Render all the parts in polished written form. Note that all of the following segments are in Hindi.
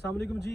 अस्सलाम वालेकुम जी।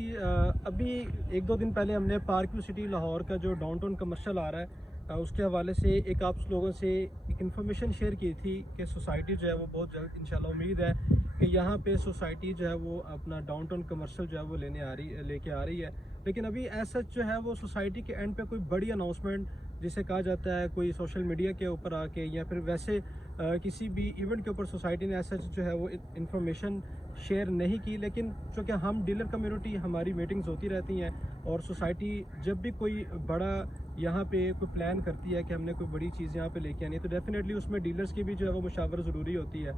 अभी एक दो दिन पहले हमने पार्क व्यू सिटी लाहौर का जो डाउनटाउन कमर्शियल आ रहा है उसके हवाले से एक आप लोगों से एक इन्फॉर्मेशन शेयर की थी कि सोसाइटी जो है वो बहुत जल्द इंशाल्लाह उम्मीद है कि यहाँ पे सोसाइटी जो है वो अपना डाउनटाउन कमर्शियल जो है वो लेके आ रही है। लेकिन अभी ऐसा जो है वो सोसाइटी के एंड पे कोई बड़ी अनाउंसमेंट जिसे कहा जाता है कोई सोशल मीडिया के ऊपर आके या फिर वैसे किसी भी इवेंट के ऊपर सोसाइटी ने ऐसा जो है वो इन्फॉर्मेशन शेयर नहीं की। लेकिन चूँकि हम डीलर कम्युनिटी हमारी मीटिंग्स होती रहती हैं और सोसाइटी जब भी कोई बड़ा यहाँ पे कोई प्लान करती है कि हमने कोई बड़ी चीज़ यहाँ पे लेके आनी है तो डेफिनेटली उसमें डीलर्स की भी जो है वो मुशावरा ज़रूरी होती है।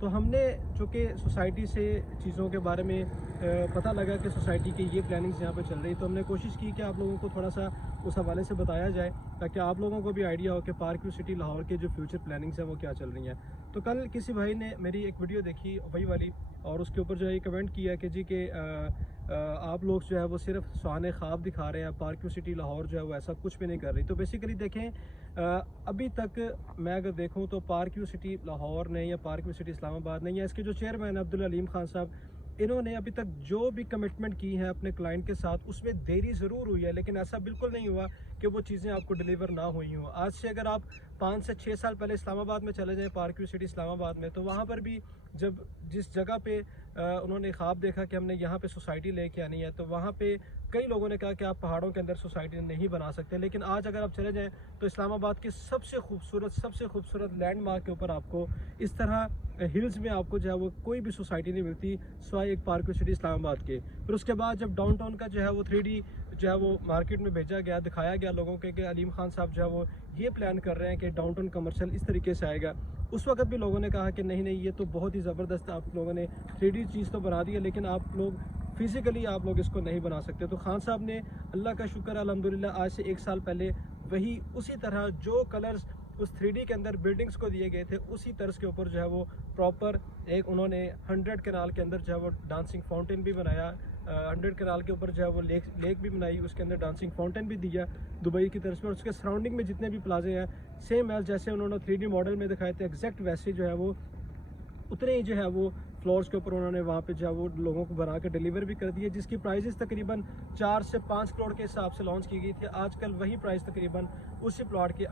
तो हमने चूँकि सोसाइटी से चीज़ों के बारे में पता लगा कि सोसाइटी की ये प्लानिंग्स यहाँ पे चल रही, तो हमने कोशिश की कि आप लोगों को थोड़ा सा उस हवाले से बताया जाए ताकि आप लोगों को भी आइडिया हो कि पार्क व्यू सिटी लाहौर के जो फ्यूचर प्लानिंग्स हैं वो क्या चल रही हैं। तो कल किसी भाई ने मेरी एक वीडियो देखी वही वाली और उसके ऊपर जो है कमेंट किया कि जी के आप लोग जो है वो सिर्फ सुहाने ख्वाब दिखा रहे हैं, पार्क व्यू सिटी लाहौर जो है वो ऐसा कुछ भी नहीं कर रही। तो बेसिकली देखें अभी तक मैं अगर देखूं तो पार्क व्यू सिटी लाहौर ने या पार्क व्यू सिटी इस्लामाबाद ने या इसके जो चेयरमैन अब्दुल अलीम खान साहब, इन्होंने अभी तक जो भी कमिटमेंट की है अपने क्लाइंट के साथ उसमें देरी ज़रूर हुई है, लेकिन ऐसा बिल्कुल नहीं हुआ कि वो चीज़ें आपको डिलीवर ना हुई हों। आज से अगर आप 5 से 6 साल पहले इस्लामाबाद में चले जाएं, पार्क व्यू सिटी इस्लामाबाद में, तो वहाँ पर भी जब जिस जगह पे उन्होंने ख्वाब देखा कि हमने यहाँ पे सोसाइटी लेके आनी है, तो वहाँ पे कई लोगों ने कहा कि आप पहाड़ों के अंदर सोसाइटी नहीं बना सकते। लेकिन आज अगर आप चले जाएं तो इस्लामाबाद के सबसे खूबसूरत लैंडमार्क के ऊपर आपको इस तरह हिल्स में आपको जो है वो कोई भी सोसाइटी नहीं मिलती सिवाय एक पार्क व्यू सिटी इस्लामाबाद के। फिर उसके बाद जब डाउनटाउन का जो है वो 3D जो है वो मार्केट में भेजा गया, दिखाया गया लोगों के कि अलीम खान साहब जो है वो ये प्लान कर रहे हैं कि डाउनटाउन कमर्शियल इस तरीके से आएगा। उस वक्त भी लोगों ने कहा कि नहीं ये तो बहुत ही ज़बरदस्त आप लोगों ने 3D चीज़ तो बना दी है, लेकिन आप लोग फिज़िकली आप लोग इसको नहीं बना सकते। तो खान साहब ने अल्लाह का शुक्र अल्हम्दुलिल्लाह आज से 1 साल पहले वही उसी तरह जो कलर्स उस 3D के अंदर बिल्डिंग्स को दिए गए थे उसी तर्ज के ऊपर जो है वो प्रॉपर एक उन्होंने 100 कनाल के अंदर जो है वो डांसिंग फाउंटेन भी बनाया, 100 कनाल के ऊपर जो है वो लेक भी बनाई, उसके अंदर डांसिंग फाउंटेन भी दिया दुबई की तरफ से। और उसके सराउंडिंग में जितने भी प्लाजे हैं सेम एज जैसे उन्होंने 3D मॉडल में दिखाए थे एग्जैक्ट वैसे जो है वो उतने ही जो है वो फ्लोर्स के ऊपर उन्होंने वहाँ पे जो है वो लोगों को बना के डिलीवर भी कर दिए, जिसकी प्राइजेस तकरीबन 4 से 5 करोड़ के हिसाब से लॉन्च की गई थी। आजकल वही प्राइस तकरीबन उसी प्लॉट की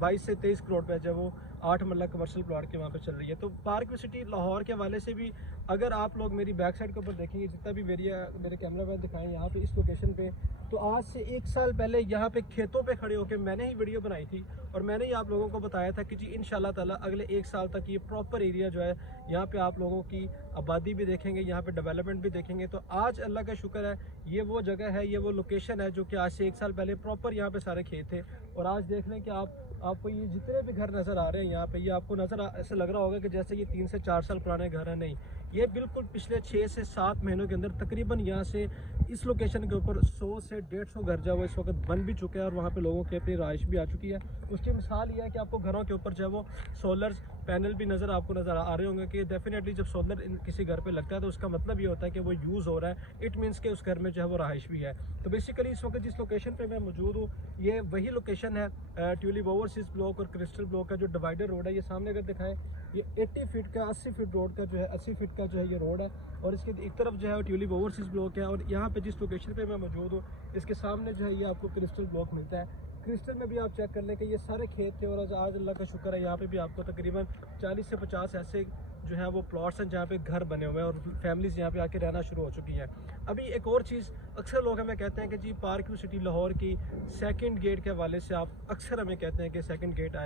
22 से 23 करोड़ पे जो वो 8 मरला कमर्शियल प्लॉट की वहाँ पे चल रही है। तो पार्क व्यू सिटी लाहौर के हवाले से भी अगर आप लोग मेरी बैक साइड के ऊपर देखेंगे, जितना भी मेरे कैमरा मैन दिखाएं यहाँ पे इस लोकेशन पे, तो आज से 1 साल पहले यहाँ पे खेतों पे खड़े होकर मैंने ही वीडियो बनाई थी और मैंने ही आप लोगों को बताया था कि जी इंशाल्लाह ताला अगले 1 साल तक ये प्रॉपर एरिया जो है यहाँ पे आप लोगों की आबादी भी देखेंगे, यहाँ पे डेवलपमेंट भी देखेंगे। तो आज अल्लाह का शुक्र है ये वो जगह है, ये वो लोकेशन है जो कि आज से 1 साल पहले प्रॉपर यहाँ पे सारे खेत थे। और आज देख लें कि आपको ये जितने भी घर नज़र आ रहे हैं यहाँ पे, ये आपको ऐसे लग रहा होगा कि जैसे ये 3 से 4 साल पुराने घर हैं। नहीं, ये बिल्कुल पिछले 6 से 7 महीनों के अंदर तकरीबन यहाँ से इस लोकेशन के ऊपर 100 से 150 घर जो है वो इस वक्त बन भी चुके हैं और वहाँ पे लोगों की अपनी रहाइश भी आ चुकी है। उसकी मिसाल ये है कि आपको घरों के ऊपर जो है वो सोलर पैनल भी आपको नज़र आ रहे होंगे कि डेफिनेटली जब सोलर किसी घर पे लगता है तो उसका मतलब ये होता है कि वो यूज़ हो रहा है, इट मीन्स कि उस घर में जो है वो रहाइश भी है। तो बेसिकली इस वक्त जिस लोकेशन पे मैं मौजूद हूँ ये वही लोकेशन है ट्यूलिप ओवरसीज ब्लॉक और क्रिस्टल ब्लॉक का जो डिवाइडर रोड है। ये सामने अगर दिखाएं ये 80 फीट का 80 फीट रोड का जो है 80 फीट का जो है ये रोड है और इसके एक तरफ जो है ट्यूलिप ओवरसीज ब्लॉक है। और यहाँ पे जिस लोकेशन पे मैं मौजूद हूँ इसके सामने जो है ये आपको क्रिस्टल ब्लॉक मिलता है। क्रिस्टल में भी आप चेक कर लें कि ये सारे खेत थे और आज अल्लाह का शुक्र है यहाँ पे भी आपको तकरीबन 40 से 50 ऐसे जो है वो प्लॉट्स हैं जहाँ पे घर बने हुए हैं और फैमिलीज़ यहाँ पे आके रहना शुरू हो चुकी हैं। अभी एक और चीज़ अक्सर लोग हमें कहते हैं कि जी पार्क व्यू सिटी लाहौर की सेकंड गेट के हवाले से आप अक्सर हमें कहते हैं कि सेकंड गेट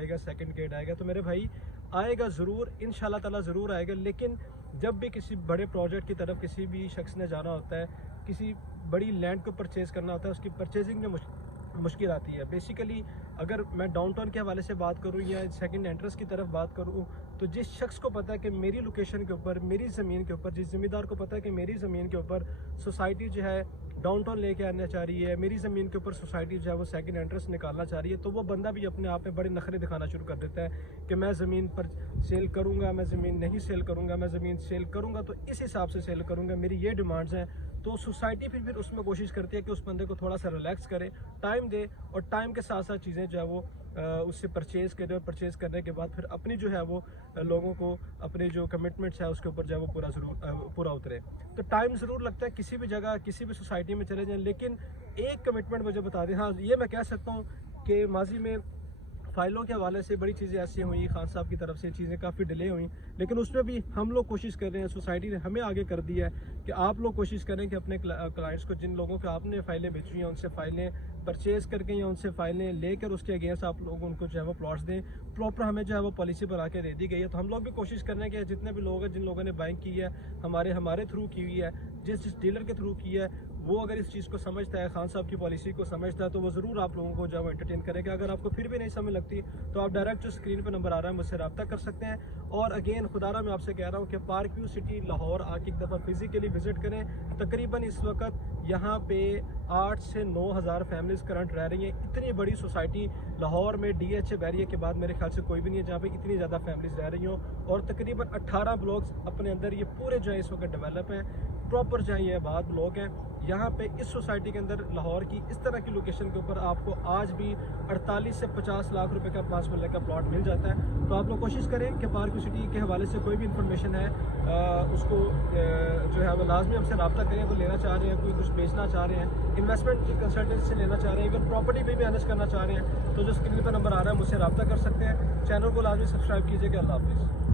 आएगा। तो मेरे भाई आएगा ज़रूर, इंशाल्लाह ताला ज़रूर आएगा। लेकिन जब भी किसी बड़े प्रोजेक्ट की तरफ किसी भी शख्स ने जाना होता है, किसी बड़ी लैंड को परचेज़ करना होता है, उसकी परचेजिंग में मुश्किल आती है। बेसिकली अगर मैं डाउनटाउन के हवाले से बात करूं या सेकंड एंट्रेंस की तरफ बात करूं तो जिस शख्स को पता है कि मेरी लोकेशन के ऊपर, मेरी ज़मीन के ऊपर, जिस ज़मींदार को पता है कि मेरी ज़मीन के ऊपर सोसाइटी जो है डाउनटाउन लेके आना चाह रही है, मेरी ज़मीन के ऊपर सोसाइटी जो है वो सेकंड एंट्रेंस निकालना चाह रही है, तो वो बंदा भी अपने आप में बड़े नखरे दिखाना शुरू कर देता है कि मैं ज़मीन पर सेल करूँगा, मैं ज़मीन नहीं सेल करूँगा, मैं ज़मीन सेल करूँगा तो इस हिसाब से सेल करूँगा, मेरी ये डिमांड्स हैं। तो सोसाइटी फिर उसमें कोशिश करती है कि उस बंदे को थोड़ा सा रिलैक्स करे, टाइम दे, और टाइम के साथ साथ चीज़ें जो है वो उससे परचेज़ करे, और परचेज़ करने के बाद फिर अपनी जो है वो लोगों को अपने जो कमिटमेंट्स है उसके ऊपर जो है वो पूरा उतरे। तो टाइम ज़रूर लगता है, किसी भी जगह किसी भी सोसाइटी में चले जाएं, लेकिन एक कमिटमेंट मुझे बता दें। हाँ, ये मैं कह सकता हूँ कि माजी में फ़ाइलों के हवाले से बड़ी चीज़ें ऐसी हुई, खान साहब की तरफ से चीज़ें काफ़ी डिले हुई, लेकिन उसमें भी हम लोग कोशिश कर रहे हैं, सोसाइटी ने हमें आगे कर दिया है कि आप लोग कोशिश करें कि अपने क्लाइंट्स को, जिन लोगों को आपने फ़ाइलें बेची हैं, उनसे फ़ाइलें परचेज़ करके या उनसे फ़ाइलें लेकर उसके अगेंस्ट आप लोग उनको जो है वो प्लॉट्स दें। प्रॉपर हमें जो है वो पॉलिसी बना के दे दी गई है। तो हम लोग भी कोशिश कर रहे हैं कि जितने भी लोग हैं, जिन लोगों ने बाइंग की है हमारे थ्रू की हुई है, जिस डीलर के थ्रू की है, वो अगर इस चीज़ को समझता है, खान साहब की पॉलिसी को समझता है, तो वो ज़रूर आप लोगों को जो है एंटरटेन करेगा। अगर आपको फिर भी नहीं समझ लगती तो आप डायरेक्ट जो स्क्रीन पर नंबर आ रहा है मुझसे रब्ता कर सकते हैं। और अगेन खुदारा मैं आपसे कह रहा हूँ कि पार्क व्यू सिटी लाहौर आके एक दफ़ा फिज़िकली विज़िट करें। तकरीबन इस वक्त यहाँ पे 8 से 9 हज़ार फैमिलीज़ करंट रह रही हैं। इतनी बड़ी सोसाइटी लाहौर में DHA बैरियर के बाद मेरे ख्याल से कोई भी नहीं है जहाँ पे इतनी ज़्यादा फैमिलीज़ रह रही हों, और तकरीबन 18 ब्लॉक्स अपने अंदर ये पूरे जो है इस वक्त डेवलप हैं, प्रॉपर जो है ये आबाद ब्लॉक हैं। यहाँ पे इस सोसाइटी के अंदर लाहौर की इस तरह की लोकेशन के ऊपर आपको आज भी 48 से 50 लाख रुपए का 5 मरले का प्लॉट मिल जाता है। तो आप लोग कोशिश करें कि पार्क व्यू सिटी के हवाले से कोई भी इंफॉर्मेशन है उसको जो है वो लाजमी हमसे रब्ता करें। वो लेना चाह रहे हैं, कोई कुछ बेचना चाह रहे हैं, इन्वेस्टमेंट की कंसल्टेंसी से लेना चाह रहे हैं, इवन प्रॉपर्टी भी मैनेज करना चाह रहे हैं, तो जो स्क्रीन पर नंबर आ रहा है मुझसे रब्ता कर सकते हैं। चैनल को लाजमी सब्सक्राइब कीजिएगा। अल्लाह हाफिज़।